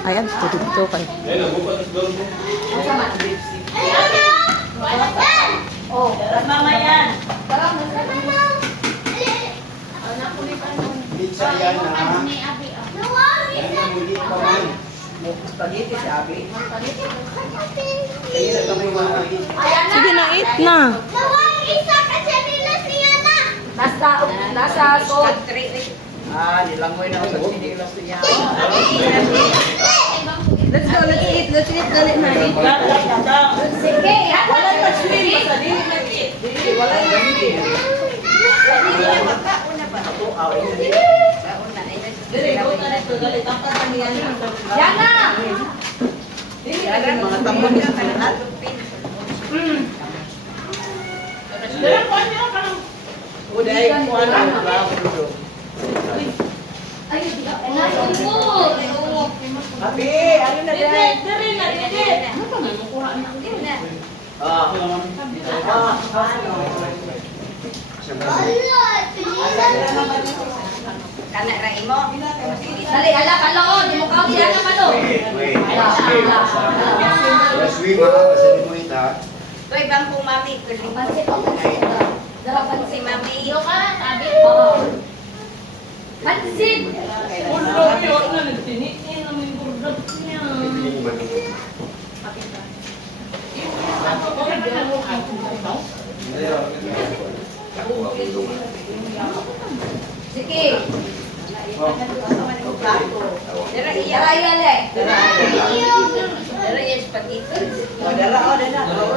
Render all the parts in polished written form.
Ayan, dito kay. Oh, mama yan. Pizza yan ha. Yan ang hindi pa man. Spaghetti si Abi. Kaya na kami mga Sige na, eat na. Nasa soul. Nilangoy na ako sa sinilas niya. Let's go, let's eat. Let's eat. Dali na. Sige, Wala pa swim. Basta dili na eat. Dili, wala na eat. Magkauna pa ako. Dili, go na nito. Dali, tapat na niya. Yan na. Yan, mga tambon niya. Kanahan. Uday, kuha na. Abi, ano na din? Kana ra imo. Dali ala kalon, mo ka diya na malo. Wait. Swim ha. Kasi di mo ita. Toy bang po mami, pansit o dala pansit mami. Yo ka, sabi. Pansit. Ulo yun na nagtinitin ang mga burdak niya. Sige. Dara iya le. Dara iya spaghetti. Dala.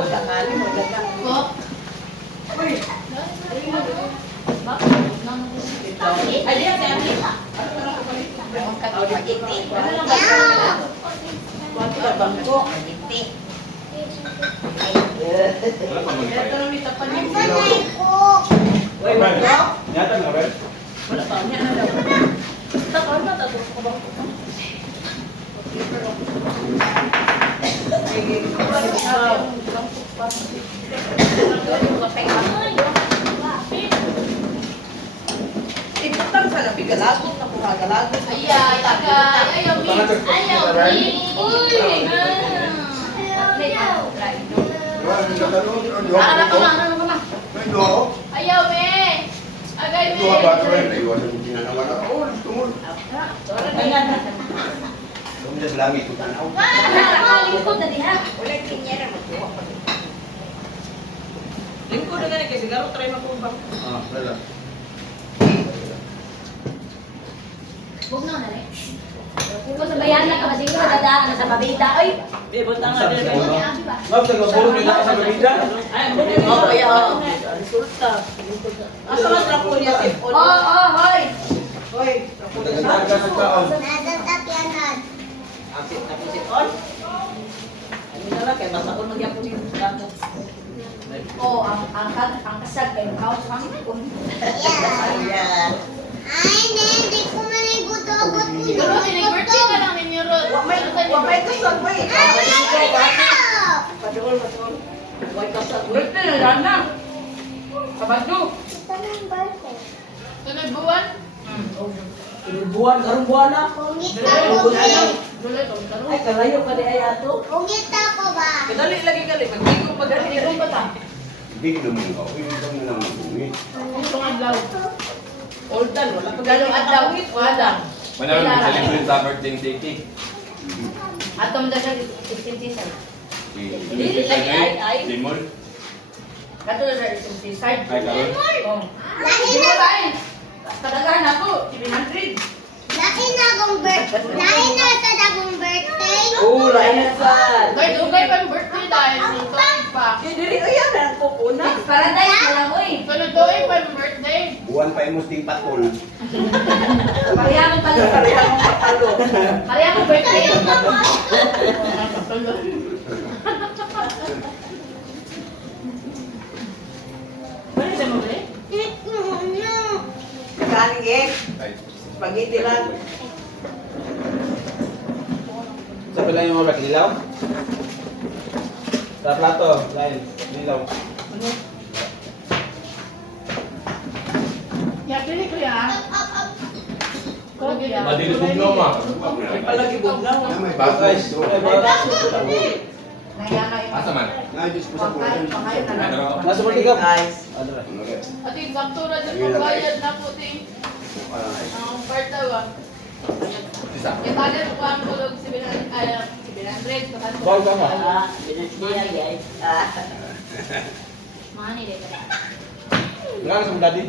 Sakali mo dala. Ay, diyan si Ami. Ang spaghetti. Wala bangko. Spaghetti. Ito na may tapan niya. Uy, bangko. Wala pa niya na daw. Takon na tapos ko bangko. Iputang sa labi galagot na kuha galagot. Ayaw, me. Agay, me. Nakakalingkod na diha. Wala kinyera mo. Lingko na nga kasi siguro try magubang. Huwag na rin. Kung sa bayan na ka ba siguro dadaan sa pabita. Ay! Butang nga din. Ay, kaya resulta. Asa man trapo niya si Paul? Hoy! Hoy, trapo niya. Tapos si Paul. Ano na lang, kaya masaon magyapon yung dato. Ang kasag kay Makaw sa kami. Ayan. Siguro, sinag-birthday ka lang ninyo, Rod. Wamay kasag, may. Padol. Wamay kasag. Birthday na lang na. Kabado. Sunod buwan? Buwan, karong buwan na. Ay, kalayo ka di ayato. Kadali lagi kali, magigong magdali. Siguro ba ta? Big naman ako. Hindi kami naman bumi. Itong adlaw. Oldan, wala pa Galong adlaw. Wala. Manalo mo sa libre sa birthday cake. Atong dagang istintisan. Dili ay. Limol. Kato na sa istintisan. Ay, karon. Hindi mo kain. Kadagahan ako, 700. Oo, lain na sa. Dugay pa yung birthday dahil nito pa. Dili, ayan na, pupuna. Paradise na lang, uy. Sunod-duay pa yung birthday. Buwan pa yung musting patol. Pareha mo pala. Pareha mong kapalo. Pareha mo birthday. Ano siya mo ba? Kaning egg, Ay. spaghetti lang. Sa pala yung mga dilaw? Sa plato, lain, dilaw. Ya, pili ko yan. Madilubog na ma. Palagi bugnaw. May Guys, Asa man? Najus po sa kuwan. nasa maligap. Ati, sakto na dyan kung bayad na po, ti. Ang parta ba? Isa. Yung tagal ko ang kulog 700. Bawal ka ma. Money deh. Wala na sa daddy.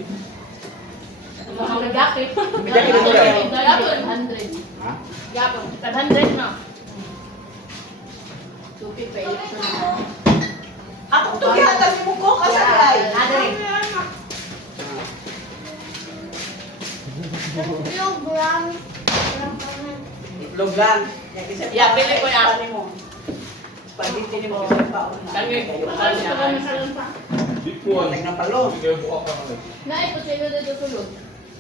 Mga nagakit. Bigyan kita muna. Gapon, 100. Ha? Gapon, 100 na. Tupi pa election na. Ako to gihatag mo ko kasagay. Itlog lang. Yeah, pili ko yan. Spaghetti ni mo sa paon na. Bikuan. Tingnan palo. Sige, buka ka na. Naipot sa iyo dito sulod.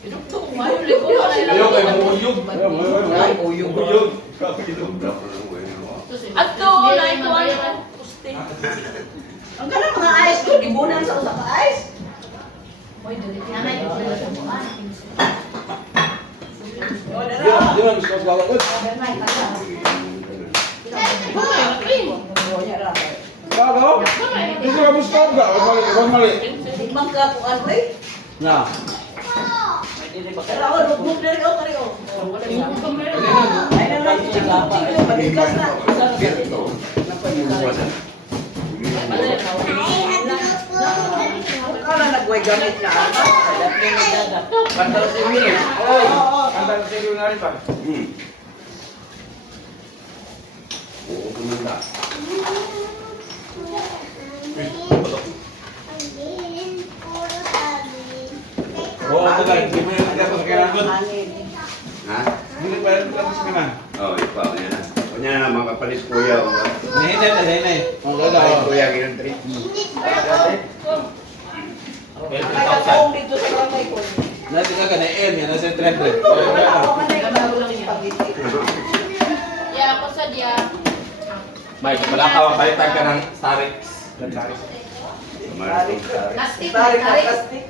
Ayaw kayo muyog. Ay, uyog. Muyog. Ato, naikuan ko. Ang gala mga ice ko, gibunan sa usa ka ice. Nanay ko sila sa buwan. O, Di dara. di man gusto gawa ko. O, yara. Bago? Hindi ka gusto ga. Wag mali. Tigmang ka kung ano eh. Na. Dara, o, lugmok na rin, o, kari, o. Ay, na lang, chilo, balikas na. Kala nagway gamit na ano? Kandal sa iyo. Oy, kandal sa iyo na rin pa. Oo, kumanda. Oo, tagal. Hindi mo yung tapos sa kailangan. Ha? Hindi pa yung tapos ka na. Oo, ipaw niya na. Kanya na mga kapalis kuya. Nahintay na, nahintay. Ang ganda. Kapalis kuya, ganyan trip. Ay, kakaong dito sa barangay ko. Nasi ka ka na M yan, nasa 300. Ako man ay kamaro lang spaghetti. Yeah, ako sa dia. May wala ka mapalitan ka ng Starix. Maraming Plastic, Tarik na tarik. plastic.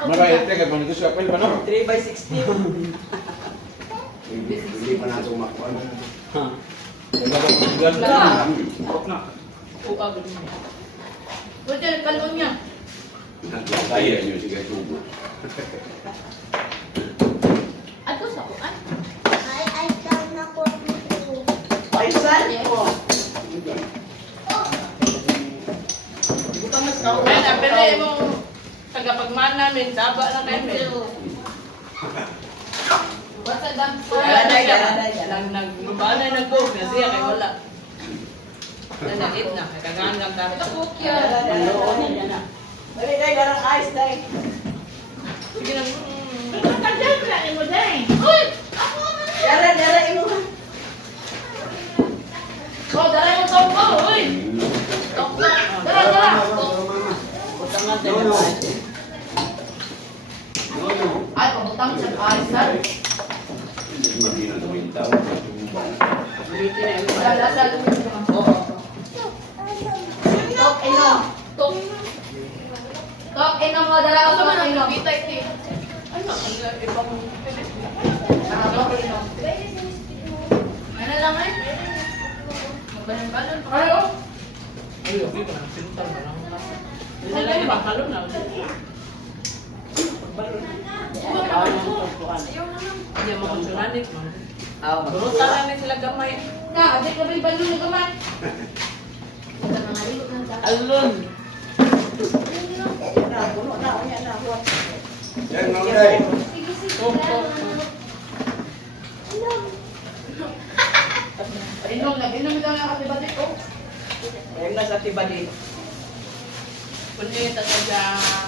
Mabait ka, kung gusto ka pa no? 3 by 16. Hindi pa natin makuha. Wala ka pa bigan. Buka ba niya? Pwede, kalon niya. Kaya nyo, sige, subo. Ato sa kuan. Paisan? O. Kaya na, pero yung tagapagmana namin, saba na kayo. Basta dam. Dalanay, dalanay, dalanay. Nagbanay nag-go, kasi kay wala. Nanalit na, kagagaan lang dami. Takukya. Dali, dali, darang ice, dali. Sige na. Dara, dara, imo ha. Oh, dara yung tawag ko, uy! Tok na. Dara, dara. Ay, pabutang sa kaisar. Hindi na gawin tao. Lasal. Tok, ino. Tok. Tok, ino mo, dara ako man ang nakita iti. Ano, ibang... Tok, ino. Ano lang eh? Magbalon-balon. Ayo. Ayo, dito na. Sinuntan mo lang. Hindi na lang ibang kalon na. Hindi mo konsunanik mo. Turutan lang na sila gamay. Na, adik na rin balon na gamay. Alon. Na, puno na, unya na. Huwag. Yan, mga guys. Tok, tok. Inom lang, inom ito nga kasi batik ko. Ayun na sa tibali. Punit at dyan.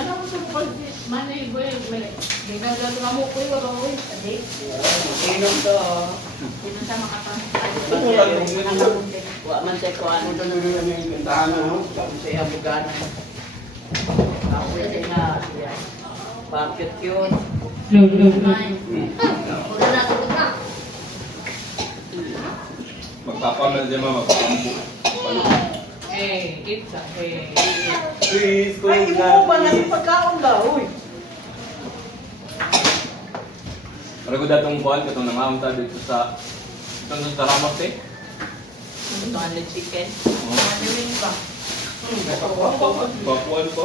Ano ko sa bukal si Manay Boy? May naglato nga mo ko yung babaw. Adik. Inom to. Dito sa makatang. Wa man tay ko ano doon yung pintahan na ho. Sa abogado. Ako din na. Bakit yun? Wala na, tulog na. Magpapamal din mga magpapambo. Hey, pizza. Hey. Please, Ay, imo ba na sa pagkaon ba? Uy. Marago datong kuhan, katong nangaunta dito sa Ramos eh. Ito ang chicken. Oh. Ano yun ba? Pakuan ko.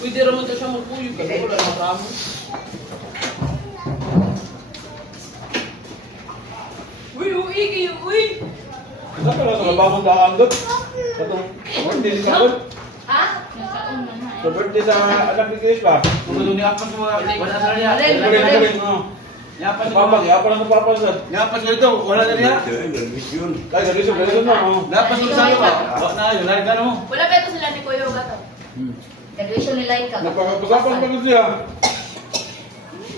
Pwede naman ito siya magpuyo kasi wala na ramo. Uy, uy, kayo, uy! Isa ka lang sa mabamang daan doon. Katong birthday sa doon. Ha? Sa birthday sa anak ni Chris ba? Kung ano ni apas mo, wala sa niya. Galing, no? Yapas mo. Papag, yapan lang sa papas. Yapas mo ito, wala na niya. Ay, galing no? Yapas mo sa iyo ba? Wala na yun, lagi ka mo. Wala pa ito sila ni Kuya Gato. Graduation ni Laika. Napakapasapan pa nun siya.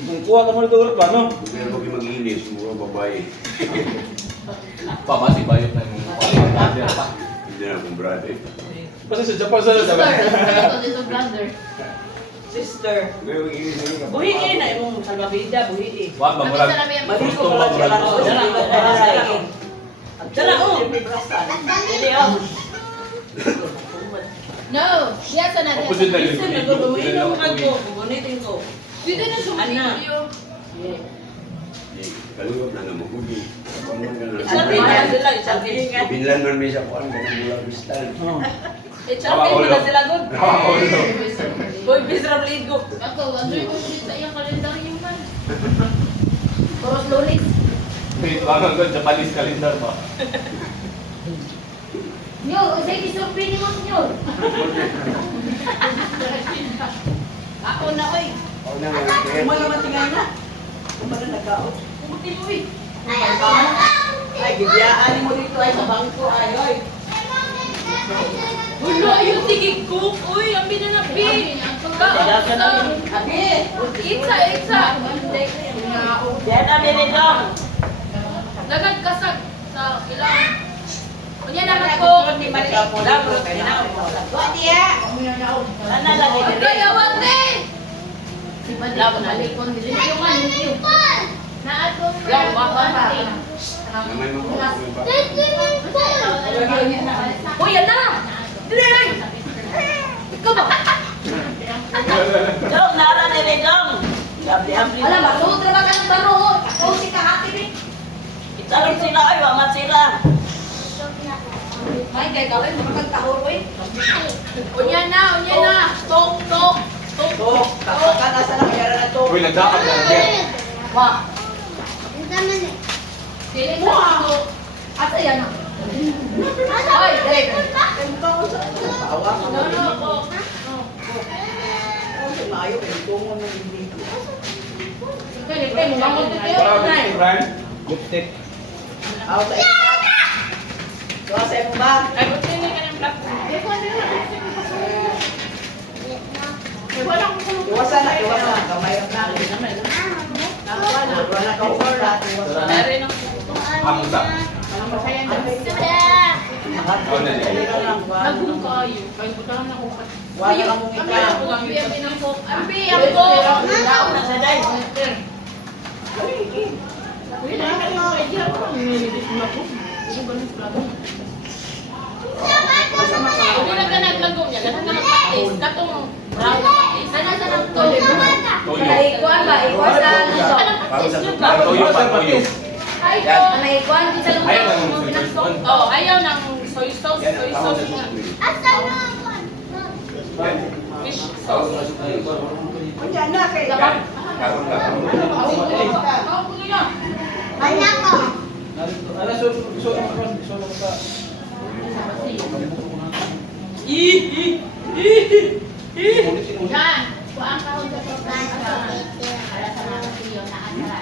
Ang kuha naman ito ulit ba, no? Pero pag mag-iinis, mura babae. Papa, si Bayot na yung Hindi na akong brad eh. Kasi sa Japan sa Sister. Ito dito brother. Sister. May mag-iinis na ka. Buhiin na imong salbabida, buhiin. Wag ba, murag. Maligo Gusto pa mo, lang murag. sila. Dala. Dala, oh! Hindi, oh! No. Yes, na Opposite na yun. Isa, naguluminom ka ko. Gunitin ko. Dito na siya Ana. video. Kalungap na na mahuli. Sabi nga sila, sabi nga. Binlan man may sa kuwan, ganang mula kristal. Sabi nga sila good. Nakakaulo. Boy, miserable ligo. Ako, ano yung sa iyang kalendaryo man? Toros Lunes. Wait, wag ang good, Japanese calendar ba? Nyo, usay kisupin mo nyo. Ako na, oy. Oo na, kaya. Umalaman tingay na. Umaga nagkaot. Pumunti mo eh. Ay, bibiyaan mo dito ay sa bangko. Ay, oy. Ulo, yung tigig ko. Uy, ang binanabi. Dagan na yun. Abi. Itza, itza. Yan na binidong. Lagad ka sa ilang. Kunya naman ko. Ano lagi Ay, dili? awat eh. Si Badla ko nalikon. Yung ano yun. Naatong Yung baka pa. Namay mo ko. Uy, yan na! Dili lang! Ikaw ba? Dong, nara dili dong. Abdi-abdi. Alam ba, sutra ba ka ng baro? Ako si kahati ni. Itarong sila ay, wamat sila. May kaya gawin, makagkahor ko eh. Unya na! Tok, tok, tok. Tok, kapaka na sa nangyara na to. Uy, nagdapat na. Wah. Dili mo ako. Asa yan na? Ay, dali ka. Awa ka mo. No, po. Mayo, kaya tungo na hindi. Dali, mo mamot ito yun. Wala ka ito, Brian. Lipstick. Aw, sa iyo ba? Gawa sa iyo ba? Ay, buti na ka ng black. Iwasan na. Kamay ang namin. Wala ka upara. Meron ng Among sa. masayang gabi. Ako na niya. Nagong kayo. Kayo butahan na kung Wala ka mong Ambi ikaw. ako, ambi ako. Ambi ako. Daon na sa day. Hindi na ka naglagom niya. Ganun na magpatis. Katong brown na patis. Sana sa nang tuloy. Toyo. Ikuan ba? Ikuan sa anong patis yun ba? Toyo pa, toyo. Ay, ko. Ikuan din sa lumang. Ayaw na ng soy sauce. Oo, ayaw ng soy sauce. Soy sauce nga. Fish sauce. Kunya na kay. Laban. Karoon ka. Ako ko niya. Ano, so sa... Yan. Kuan ka hon sa program. Para sa mga tiyo na asara.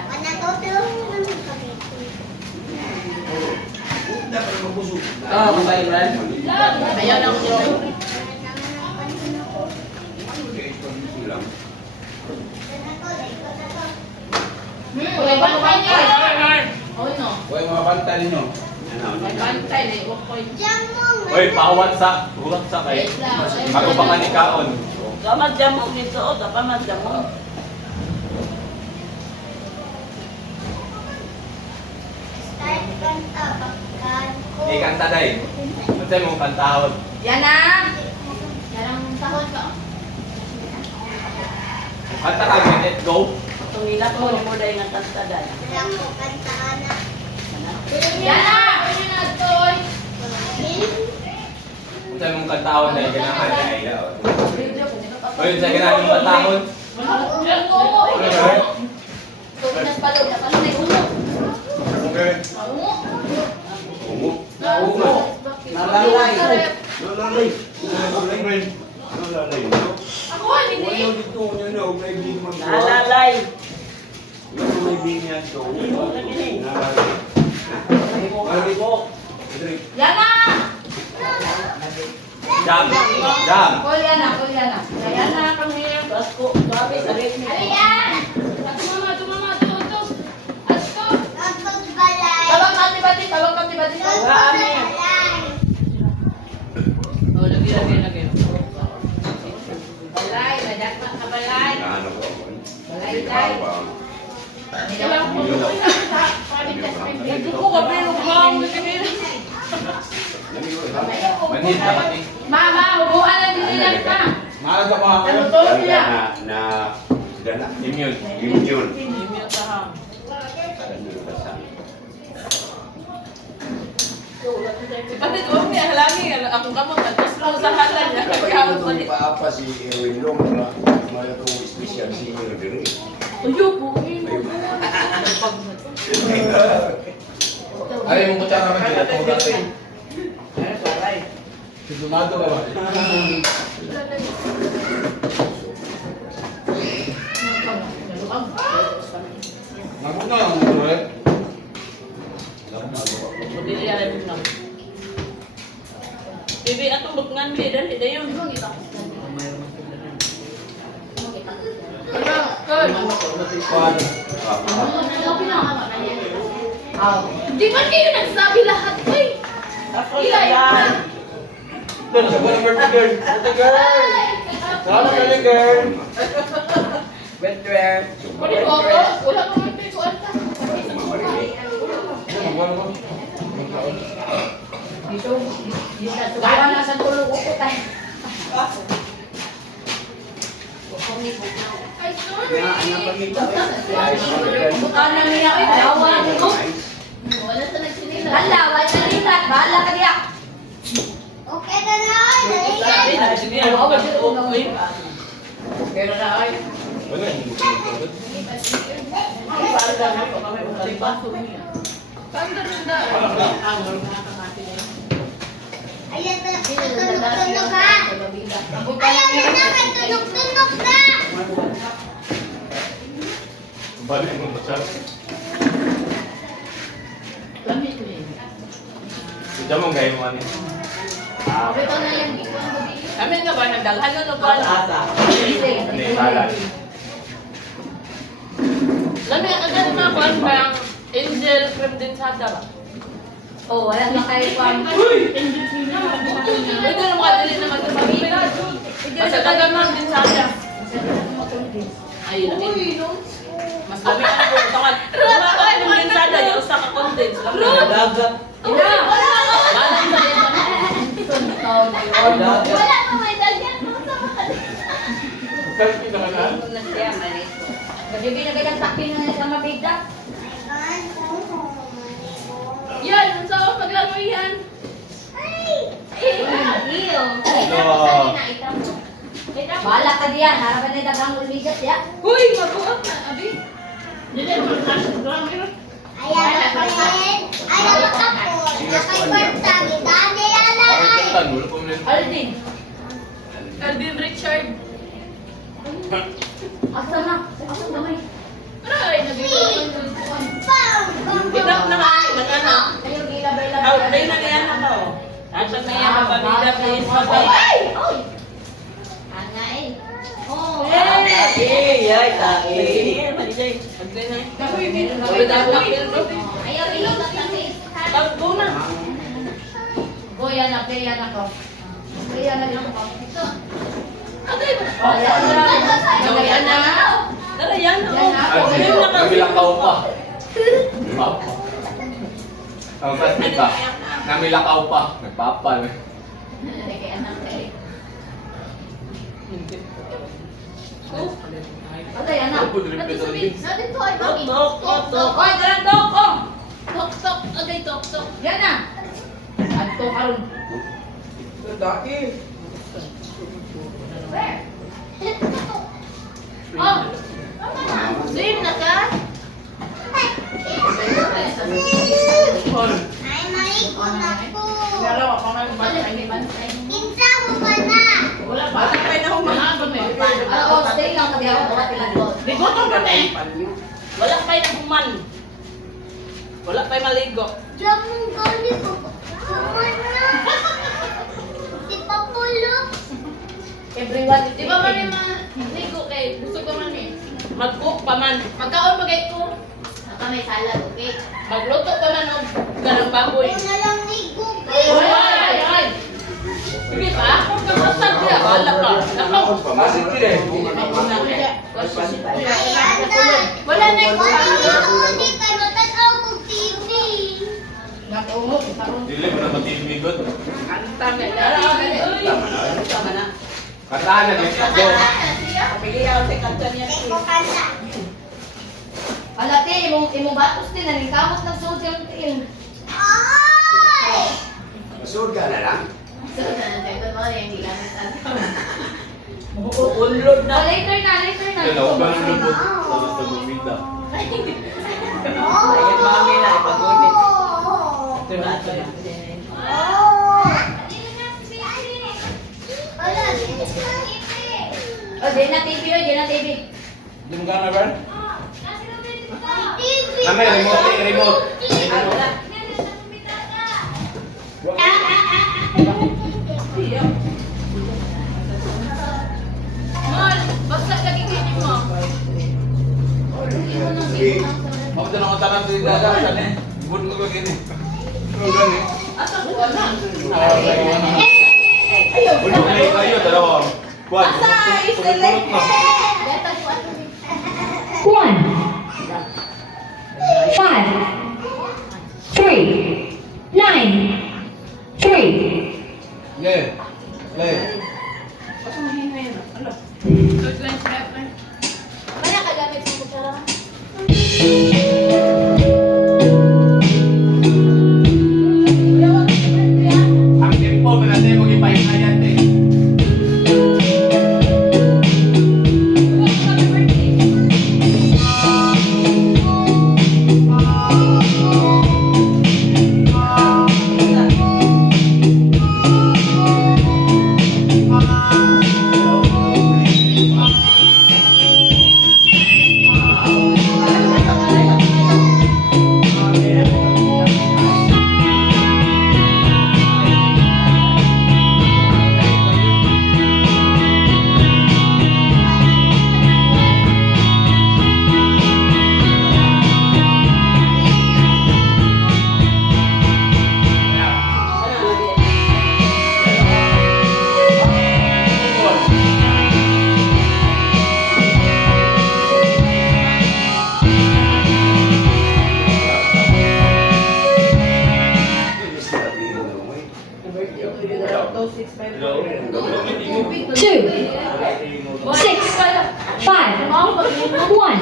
Dapat mabusog. Matay, Brian. Ayaw na ko niya. Lang. May bantay niya. Oh, no. Huwag mga banta ninyo. May bantay na. Huwag ko Uy, pawat sa. Hulak sa kay. Ako pa ka ni Kaon. Dapat jamong nito, dapat jamong. Ikanta day. Kasi mong kantahon. Yan na! Yan ang sahod ko. Kanta ka, minute, go. Tungilat mo, ni mo dahil nga tantadan. Wala ko kantaan na. Yan na! Pwede na toy. Kasi mong kantahon na yung ganahan. Ay, oh. Ayun, sa ganahan yung kantahon. Tunas pa doon. Napano na yung umo. Okay. Umo. Umo. Umo. Nalalay. Nalalay. Nalalay. Nalalay. Ako, hindi. Wala dito niya na. May binman ko. Nalalay. Ito may binyan to. Nalalay. Mali po. Yan na! Jam. Jam. Kulya na, kulya na. Yan na, kami. Basko, sabi sa rin mo. Ano yan? Tumama, tuto. Asko. Tapos balay. Tawag kami bati. Balay. Oh, lagi. Balay, nadak na ka balay. Ano ko? Balay, day. Ilang po Yun lang. Hindi ko ka pero bang Manhid na kami. Mama, hubuan na din nila pa. Mahal ka mga kayo. Ano to niya? Na gana. Immune. Immune. Immune sa ham. Pati ko, may halangi. Akong kamot, tapos lang sa halan niya. Pagkakot ko Ano pa si Erwin Long na may ito special singer din. Uyo po. Ay, yung kutsara naman sila. Ito natin. Ay, paray. Sumado ka ba? Nagod na yung ulo eh. Buti niya rin lang. Bibi, atong bukangan, bibi. Dali, dayon. Di ba kayo nagsabi lahat, uy? Ako yan. Doon, sa buwan ng birthday girl. Birthday girl! Salamat kami girl! Wetware. Kunin mo ako. Wala kang magpikuan ka. Dito, gawa na sa tulog ko tayo. Ay, sorry. Bukan na niya, ay, gawa ko. Wala sa nagsinila. Hala, wala na nila. Bahala ka diya. Okay na na. Sabi na, sige, ako ba siya okay? Pero na ay. Wala yung bukod. Ay, para sa akin, kung kami ukalipaso niya. Ayan na. Tunog-tunog ha. Ayan na. May tunog-tunog na. Balik mo siya. Lamit niya. Ito mong gaya mo ano. Ito na yan. Kami nga ba, nagdalhan na ba? Ano yung balat? Lamit, agad na ako ang parang angel cream din sa dara. Oh, wala na kayo pang. Pwede na mga dili naman sa pamilya. Basta kagaman din sa dara. Ay, lamit. Mas lamit ako. Tawad. Wala ka rin din sa dara. Yung sa ka-contents. Dagat. Ina! Malang sa iyo. Wala pa may dalyan. Selfie na ka na? Kasi binagalang takin na sa mabigda. Yan, sa paglaro yan. Iyo. Bahala ka diyan. Harapan na dagang ulmigat ya. Uy, mag-uot na, abi. Dili mo sa dara. Ayan na kapit. Ayan na kapot. Nakay kwarta. Gitani yan na. Bakit yung tanul? Kung may... Aldin. Alvin Richard. Asa na? Asa na may? Aray, nabigyan ko. Kitap na nga. Nag-ano. Ayaw gilabay-labay. Out day na yan ako. Asa na yan ang pamilya, please. Ay! Oy! Ana eh. Oh, Ay, tae. Maligay. Agday na. Ulit ako na pildo. ayaw ilong sa tamis. Pagbo na. Kuya na, kaya na ko. Kaya na lang ko. Agay ba? Oh, yan na. Yan na. Tara, yan na. Yan na. Ay, sige. Kabilang tao pa. Ang plastic pa. Na may lakaw pa. Nagpapal. Kaya anak eh. Patay, anak. Natin to ay bakit? Tok. Oy, dalang tok. Oh. Tok. Agay tok. Yan na. Adto karon. Daki. Where? Oh. Slim na ka? Ay, maligo na po. Pero ako na yung bantay. Pinsa mo ba na? Wala pa. Bantay na humahabon eh. Oo, stay lang kami ako mga pinagod. Ligo to ba eh? Wala pa yung human. Wala pa yung maligo. Diyan mong gali ko. Kumana. Di pa pulo. Everyone, Di ba man yung maligo kay gusto ko man eh. Mag-cook pa man. Magkaon pa kay ko. Saka may salad, okay? Magluto pa man og ganang baboy. Ako na lang ligo. Ay! Sige pa, kung kamusta siya, wala ka. Nakaw. Masih kire. Wala na yung Hindi ka notan ako kung TV. Nakuhog, Dili mo na matibigod. Kanta na. Tama na. Kantahan na din. Go. Pili ako sa kanta niya. Eko kanta. Alati, imong batos din, naning kamot ng suod yung tiil. Ay! Masud ka na lang. So, nandiyan mo, hindi gamit Unlod na. Later na. Hello, ganun lubot. Sa bumida. Ayun, mami na, ipag-unit. Ito na. Wala, TV. O, di na TV. Di mo gana ba? TV. Namay, remote. Mal, basta lagi kayo mo. Mau na ako tanan sa dadasan eh. Ibon ko gini. Gani. Asa ko na? Ulo kayo, dalawa. Kuwan. Tulog mo. One, 5, 3, 9, 3. Le. Basta mahina yun. Ano? Good line, strap line. Kaya ka gamit sa kutsara. Ang tempo, natin mo ipahingayan eh. Two, 6, 5, 1.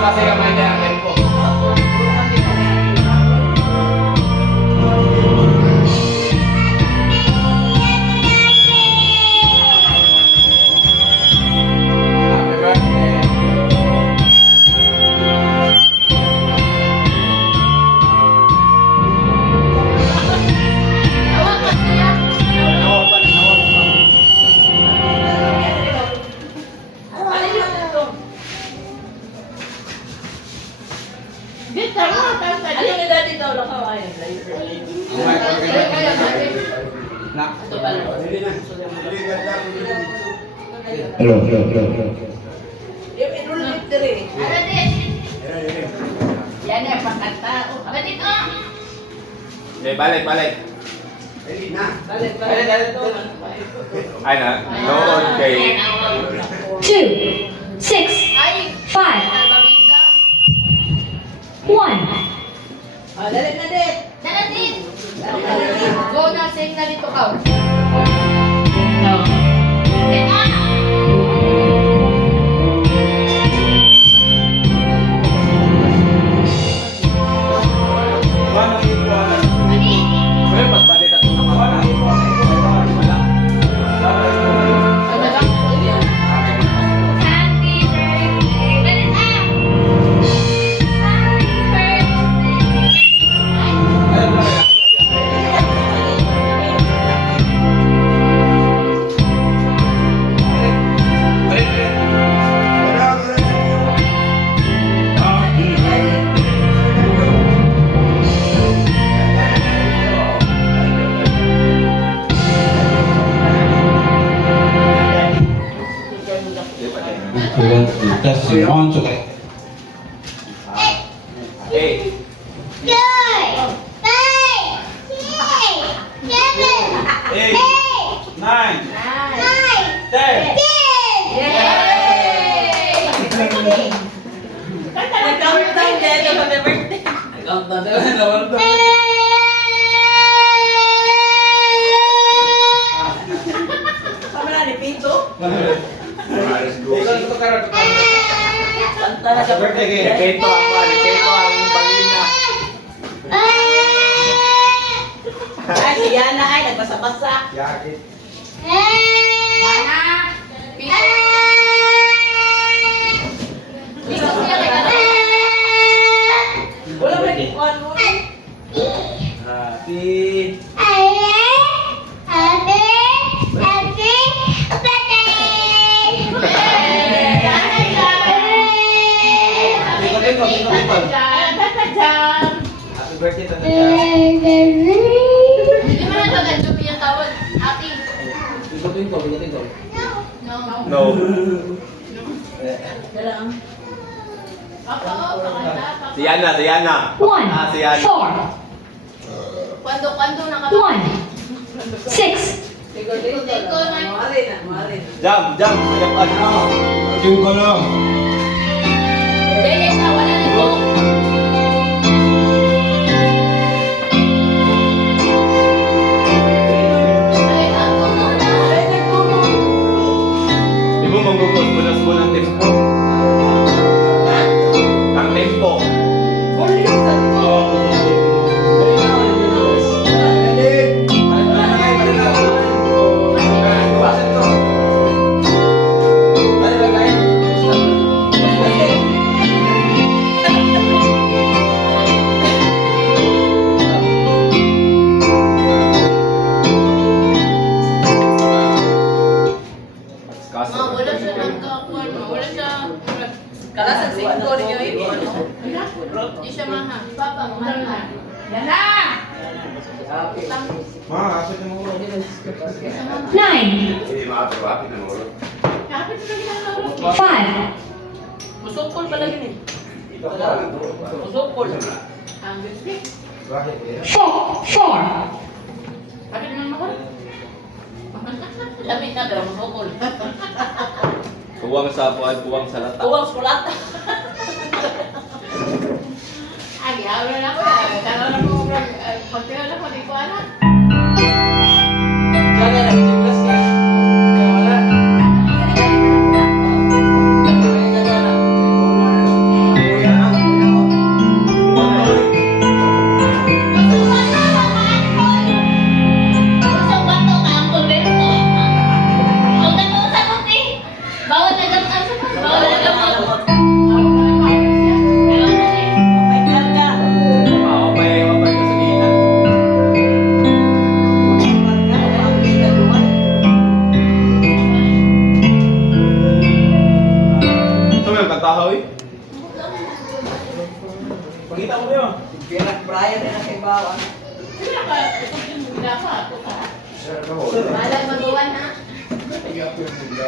Kasi kamay na ang tempo. Happy birthday. Ano yung dati daw lang ako ayun? Na. Ito pala. Dili na. Dili ganda. Hello. diri. Ano din? Yan yung pagkanta. Ano dito? Okay, balik. Balik. Ay na, noon kay... 2, 6, Ay! 5, Babida. 1. Ah, dali na dit. Dala din. Go na, sing na dito ka. Well, mas balik at sa kawan. Wala. Happy birthday. Dali na. Happy birthday. Testing 1, 2, 3. Hey, Good. 5, 6, 7, 8, 9, 9, 10. 10. Nag-countdown dito sa birthday. Sama na ni Pinto. Kanta na sa Birthday cake. Repeto ang balina. Ay, si Yana ay nagbasa-basa. Wala ba ni kuan mo? Happy. Happy birthday, Tata Jam. Hindi mo na ito ganito yung tawag. Ate. No. No. Ako, pakanta. Si Yana. 1, Si Yana. 4, Kwando na ka 1, 6, Tigo-tigo na. Mari na. Jam. Mayapan. Yung ko lang. Dili na, wala na ito. Ay, ako muna. Di mo manggugos mo na sa ng tempo. Ang tempo. Wala siya nagkakuan. Wala siya. Kalasang singko ninyo ibo. Hindi siya maha. Papa, mahal na. Yan na. Ma, kapit mo ulo. 9, Hindi makapirwapit ng ulo. 5, Musukol pala yun eh. Ito pa lang to. Musukol. Ang biscuit. 4, 4, Ano naman ako? Lamig na pero musukol. Puwang sa puwan, puwang sa lata. Tuwang skulata. Ay, habla na ako. Kaya na ako. Pagkaya na ako, di ko alam. Diyan na, nag-plus ka. Kaya wala. Bawal na gamot. Bawal na gamot. May karga. Mapay ka sa gina. Ito mo yung katahoy? Pagkita mo yun. Brian na kay Bawa. Sir, ako. Malag magawa na. Ay, ako yung bigla.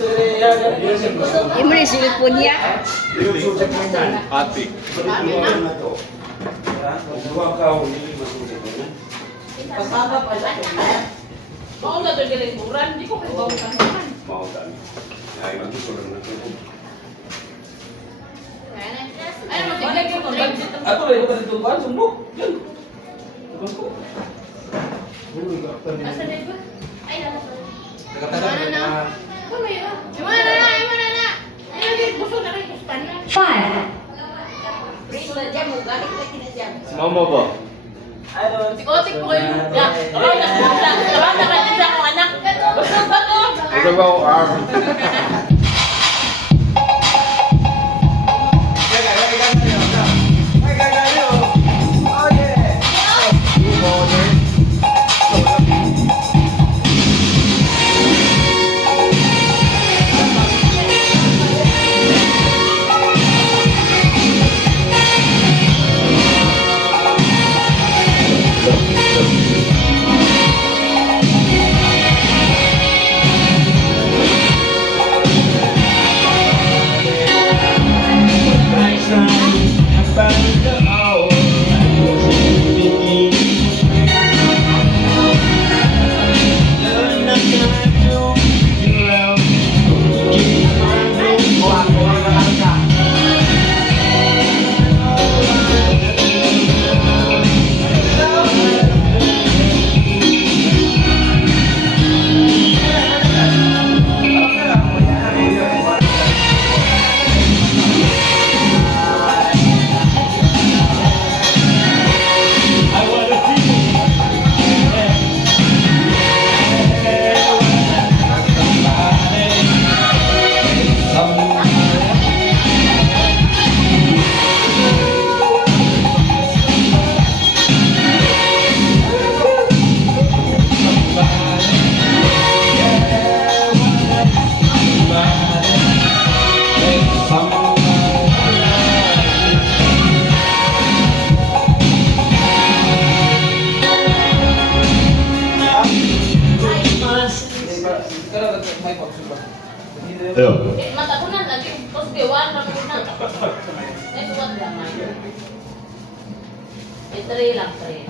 Yung mo rin silipon niya. Isusip mo yan. Ate. Isusip na to. Dua ka, hindi masusip mo yan. Pasaba pa siya. Mao na to galing buran, di ko kay bawo kan. Mautan. Ay, magsusulan na to. Ay mo tignan ko budget ang Ato rin ko dito ba? Sumbok. Yan. Tugas ko. Asa na ba? Ay, nasa pa. Taga-taga. Ano na? Imana na. Ay, gusto na rin gusto niya. 5, Pris na dyan mo, galing na kinadyan. Si mama ba? Tikotik po kayo. Ya, kamay na po lang. Kamay na lang din akong anak. Gusto ba to? Ito ba ang arm? Matakunan lagi. Tapos dewan na po na. Eh, suwat lang na. Eh, 3 lang, 3.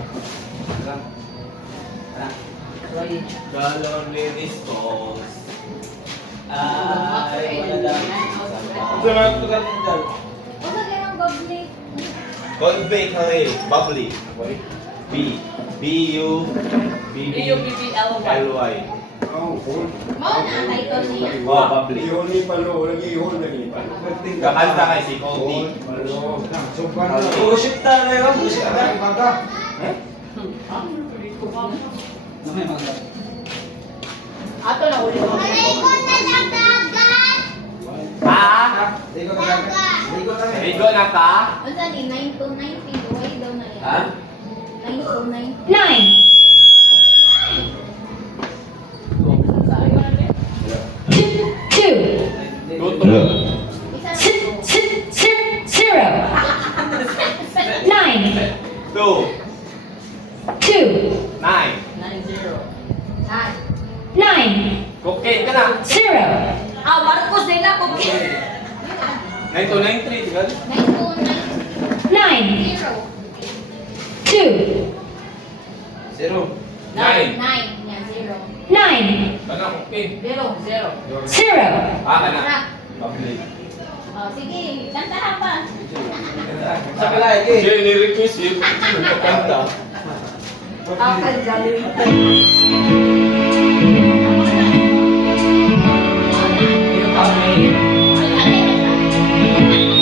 Roy. Galon ladies toast. Ay, wala lang. Ito na ito ka rin dyan. Basta kayo ng bubbly. Cold bake hali, bubbly. B-U-B-B-L-Y. B-U-B-B-L-Y. Oh, cool. Mao na ang title niya. Oh, bubbly. Ihon ni palo, lagi ihon na ni palo. Kakanta kay si Cold Palo. Bullshit na rin. Bullshit na. Ato na uli mo. Malikot na sa dagat. Ha? Ligo na ka? Basta ni 9 to 19. Huwag daw na yan. Ha? 9 to 19. 9. 2. Tuto. Isa na. 0. 9. 2. 2. 9. 9-0. 9. Cocaine ka na. 0. Ah, Marcos din ako. 9293, di ba? 9 to 19. 9. 0. 2. 0. 9. 9. Yan, 0. 9. Kana cocaine. 0. 0. Ah, kana. Rock. Public. Oh, sige, kantahan pa. Sa kalay, eh. Siya ni-request yun. Nagkanta. Akal jali. Thank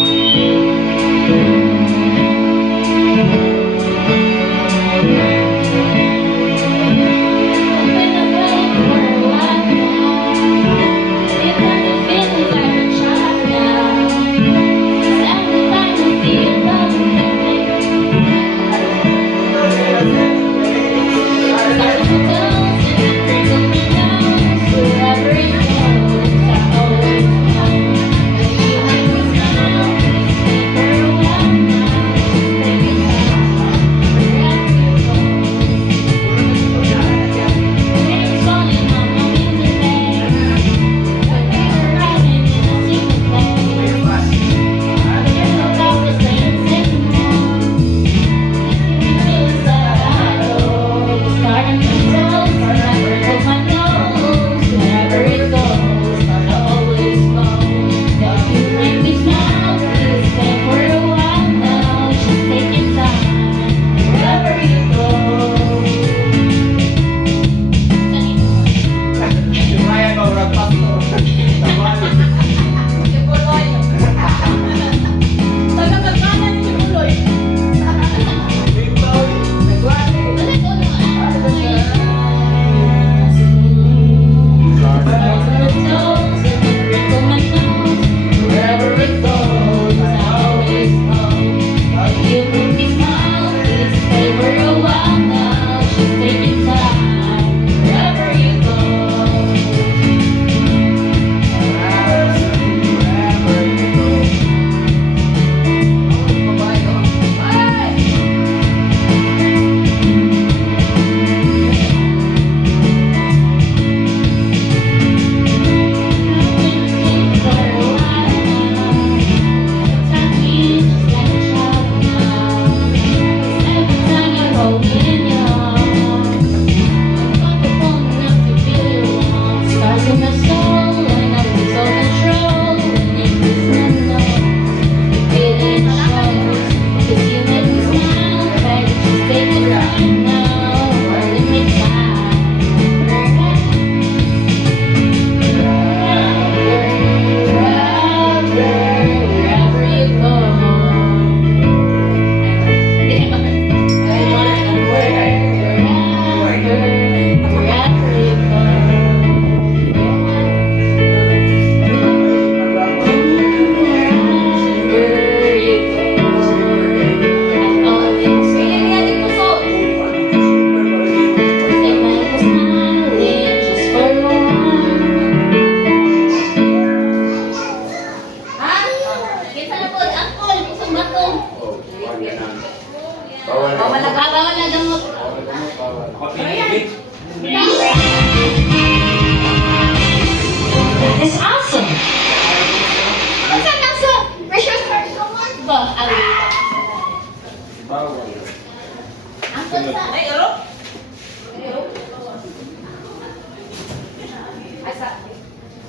you.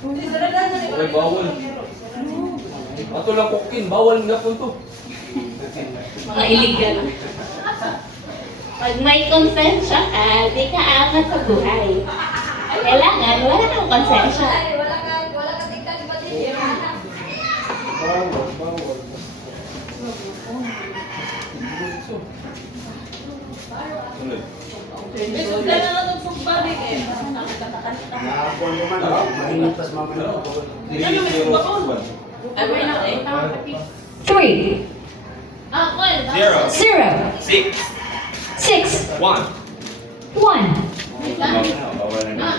Okay, bawal. Ato lang kokin, bawal nga po to. Mga illegal. Pag may konsensya ka, di ka angat sa buhay. Kailangan, wala kang konsensya. Wala ka tingkad ba din? Bawal. Sunod. Jesus, kaya na lang sumbalik eh. Nakapon naman, mahinit pas mamaya. Ay, may na eh. 3, Ah, Paul. 0, 6. 6, 1. 1. Wait lang. Bawal na. Ah,